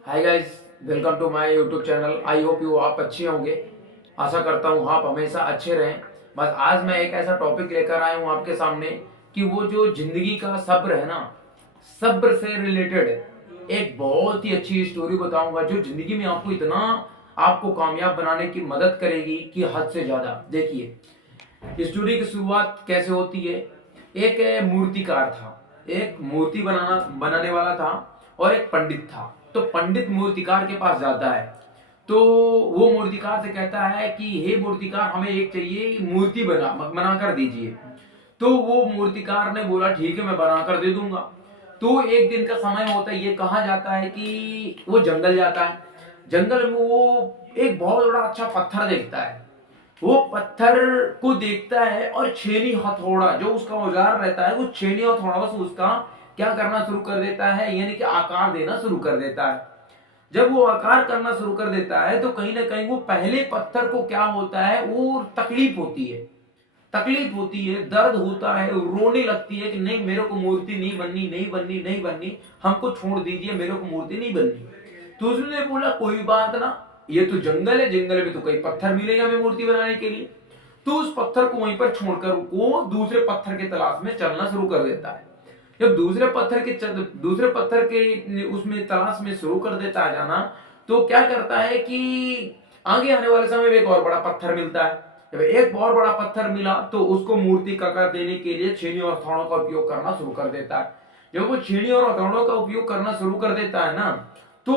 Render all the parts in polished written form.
Hi guys, welcome to my YouTube channel. I hope you आप अच्छे होंगे। आशा करता हूँ आप हमेशा अच्छे रहें। बस आज मैं एक ऐसा टॉपिक लेकर आया हूँ आपके सामने कि वो जो जिंदगी का सब्र है ना, सब्र से रिलेटेड एक बहुत ही अच्छी स्टोरी बताऊंगा जो जिंदगी में आपको इतना आपको कामयाब बनाने की मदद करेगी कि हद से ज्यादा। देखिए स्टोरी की शुरुआत कैसे होती है। एक मूर्तिकार था, एक मूर्ति बनाने वाला था और एक पंडित था। तो पंडित मूर्तिकार के पास जाता है, तो वो मूर्तिकार से कहता है कि हे मूर्तिकार, हमें एक चाहिए मूर्ति बना कर दीजिए। तो वो मूर्तिकार ने बोला ठीक है, मैं बना कर दे दूंगा। तो एक दिन का समय होता है, ये कहा जाता है कि वो जंगल जाता है। जंगल में वो एक बहुत बड़ा अच्छा पत्थर देखता है। वो पत्थर को देखता है और छेनी हथौड़ा जो उसका औजार रहता है, वो छेनी हथौड़ा से उसका क्या करना शुरू कर देता है, यानी कि आकार देना शुरू कर देता है। जब वो आकार करना शुरू कर देता है तो कहीं ना कहीं वो पहले पत्थर को क्या होता है, वो तकलीफ होती है। तकलीफ होती है, दर्द होता है, रोने लगती है कि नहीं, मेरे को मूर्ति नहीं बननी, नहीं बननी, नहीं बननी, हमको छोड़ दीजिए, मेरे को मूर्ति नहीं बननी। तो उसने बोला कोई बात ना, ये तो जंगल है, जंगल में तो कई पत्थर मिलेगा हमें मूर्ति बनाने के लिए। तो उस पत्थर को वहीं पर छोड़कर वो दूसरे पत्थर के तलाश में चलना शुरू कर देता है। जब दूसरे पत्थर के उसमें तलाश में शुरू कर देता है जाना, तो क्या करता है कि आगे आने वाले समय में एक और बड़ा पत्थर मिलता है। जब एक बहुत बड़ा पत्थर मिला तो उसको मूर्ति का आकार देने के लिए छेनी और हथौड़ों का उपयोग करना शुरू कर देता है। जब वो छेनी और हथौड़ों का उपयोग करना शुरू कर देता है ना, तो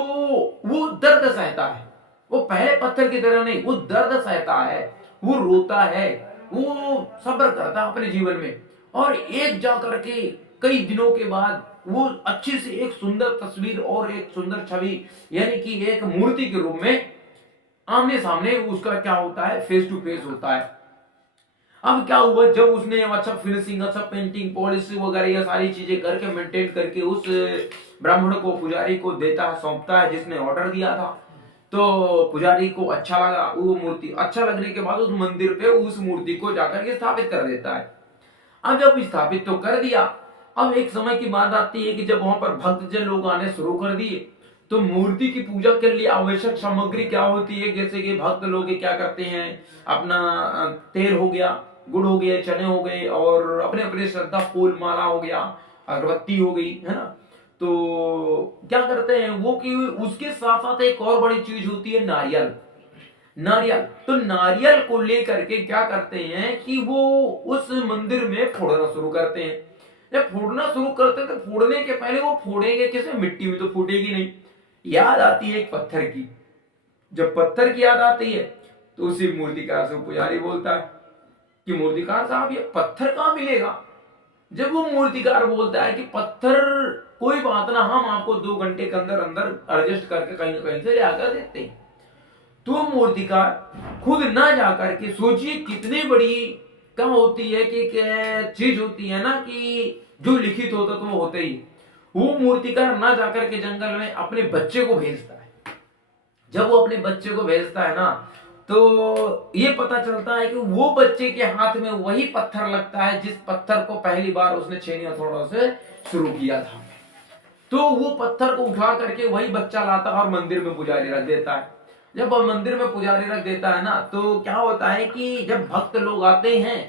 वो दर्द सहता है। वो पहले पत्थर की तरह नहीं, वो दर्द सहता है, वो रोता है, वो सब्र करता है अपने जीवन में। और एक जा करके कई दिनों के बाद वो अच्छी सी एक सुंदर तस्वीर और एक सुंदर छवि, यानी कि एक मूर्ति के रूप में आमने सामने उसका क्या होता है, फेस टू फेस होता है। अब क्या हुआ, जब उसने अच्छा फिनिशिंग, अच्छा पेंटिंग, पॉलिश वगैरह ये सारी चीजें करके मेंटेन करके उस ब्राह्मण को, पुजारी को देता है, सौंपता है जिसने ऑर्डर दिया था। तो पुजारी को अच्छा लगा, वो मूर्ति अच्छा लगने के बाद उस मंदिर पे उस मूर्ति को जाकर के स्थापित कर देता है। अब जब स्थापित तो कर दिया, अब एक समय की बात आती है कि जब वहां पर भक्तजन लोग आने शुरू कर दिए, तो मूर्ति की पूजा के लिए आवश्यक सामग्री क्या होती है, जैसे कि भक्त लोग क्या करते हैं, अपना तेल हो गया, गुड़ हो गया, चने हो गए, और अपने अपने श्रद्धा फूल माला हो गया, अगरबत्ती हो गई, है ना। तो क्या करते हैं वो कि उसके साथ साथ एक और बड़ी चीज होती है, नारियल। नारियल, तो नारियल को लेकर के क्या करते हैं कि वो उस मंदिर में फोड़ना शुरू करते हैं। जब फोड़ना शुरू करते हैं तो फोड़ने के पहले वो फोड़ेंगे किसे, मिट्टी में तो फूटेगी नहीं। याद आती है एक पत्थर की। जब पत्थर की याद आती है तो उसी मूर्तिकार से पुजारी बोलता है कि मूर्तिकार साहब, ये पत्थर कहां मिलेगा। जब वो मूर्तिकार बोलता है कि पत्थर कोई बात ना, हम आपको 2 घंटे के अंदर अंदर एडजस्ट करके कहीं ना कहीं से ले आकर देते हैं। तो मूर्तिकार खुद ना जाकर के, सोचिए कितनी बड़ी क्या होती है कि चीज होती है ना, कि जो लिखित होता तो वो होते ही, वो मूर्तिकार ना जाकर के जंगल में अपने बच्चे को भेजता है। जब वो अपने बच्चे को भेजता है ना, तो ये पता चलता है कि वो बच्चे के हाथ में वही पत्थर लगता है जिस पत्थर को पहली बार उसने छेनी हथौड़ों से शुरू किया था। तो वो पत्थर को उठा करके वही बच्चा लाता है और मंदिर में पुजारी रख देता है। जब मंदिर में पुजारी रख देता है ना, तो क्या होता है कि जब भक्त लोग आते हैं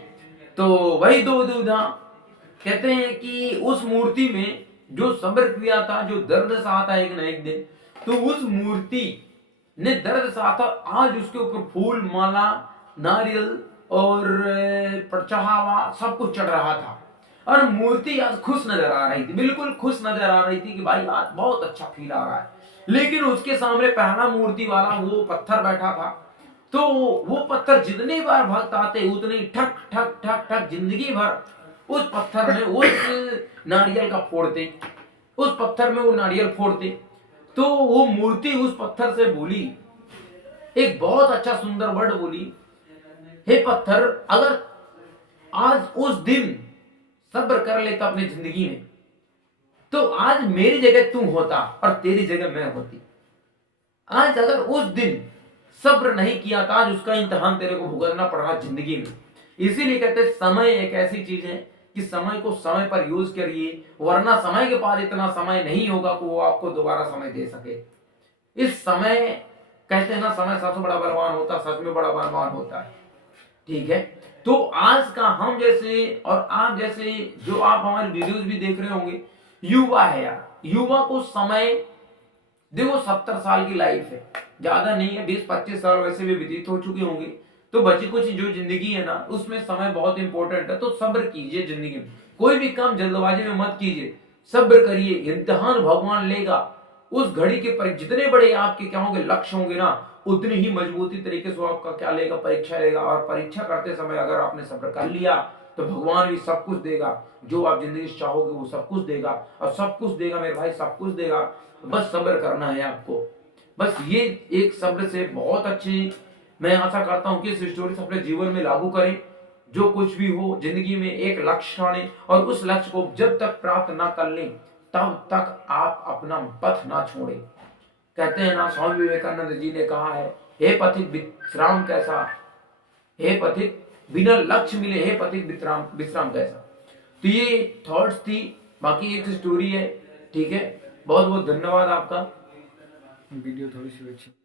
तो वही दो दुविधा, कहते हैं कि उस मूर्ति में जो सब्र किया था, जो दर्द सहा था एक न एक दिन, तो उस मूर्ति ने दर्द सहा था। आज उसके ऊपर फूल माला, नारियल और चढ़ावा सब कुछ चढ़ रहा था, और मूर्ति आज खुश नजर आ रही थी, बिल्कुल खुश नजर आ रही थी कि भाई आज बहुत अच्छा फील आ रहा है। लेकिन उसके सामने पहला मूर्ति वाला वो पत्थर बैठा था। तो वो पत्थर जितनी बार भक्त आते उतनी ठक ठक ठक ठक जिंदगी भर उस पत्थर में उस नारियल का फोड़ते, उस पत्थर में वो नारियल फोड़ते। तो वो मूर्ति उस पत्थर से बोली एक बहुत अच्छा सुंदर वर्ड बोली, हे पत्थर, अगर आज उस दिन सब्र कर लेता अपनी जिंदगी में, तो आज मेरी जगह तू होता और तेरी जगह मैं होती। आज अगर उस दिन सब्र नहीं किया था, आज उसका इम्तिहान तेरे को भुगतना पड़ रहा जिंदगी में। इसीलिए कहते समय एक ऐसी चीज है कि समय को समय पर यूज करिए, वरना समय के बाद इतना समय नहीं होगा कि वो आपको दोबारा समय दे सके। इस समय कहते हैं ना, समय सबसे बड़ा बलवान होता है, सच में बड़ा बलवान होता है। ठीक है, तो आज का हम जैसे और आप जैसे जो आप हमारे वीडियोस भी देख रहे होंगे, युवा है यार, युवा को समय देखो 70 साल की लाइफ है, ज्यादा नहीं है, 20-25 साल वैसे भी व्यतीत हो चुके होंगे, तो बची कुछ जो जिंदगी है ना, उसमें समय बहुत इंपॉर्टेंट है। तो सब्र कीजिए, जिंदगी में कोई भी काम जल्दबाजी में मत कीजिए, सब्र करिए, इम्तिहान भगवान लेगा। उस घड़ी के पर जितने बड़े आपके क्या होंगे लक्ष्य होंगे ना, उतनी ही मजबूती तरीके से आपका क्या लेगा, परीक्षा लेगा। और परीक्षा करते समय अगर आपने सब्र कर लिया तो भगवान भी सब कुछ देगा, जो आप जिंदगी से चाहोगे वो सब कुछ देगा। और सब कुछ देगा मेरे भाई, सब कुछ देगा, बस सब्र करना है आपको। बस ये एक सब्र से बहुत अच्छी, मैं आशा करता हूं कि इस स्टोरी से अपने जीवन में लागू करें। जो कुछ भी हो जिंदगी में एक लक्ष्य ठाने, और उस लक्ष्य को जब तक प्राप्त ना कर लें तब तक आप अपना पथ ना छोड़ें। कहते हैं ना, स्वामी विवेकानंद जी ने कहा है, हे पथिक विश्राम कैसा, हे पथिक बिना लक्ष्य मिले, हे पथिक विश्राम विश्राम कैसा। तो ये थॉट्स थी, बाकी एक स्टोरी है। ठीक है, बहुत बहुत धन्यवाद आपका। वीडियो थोड़ी सी अच्छी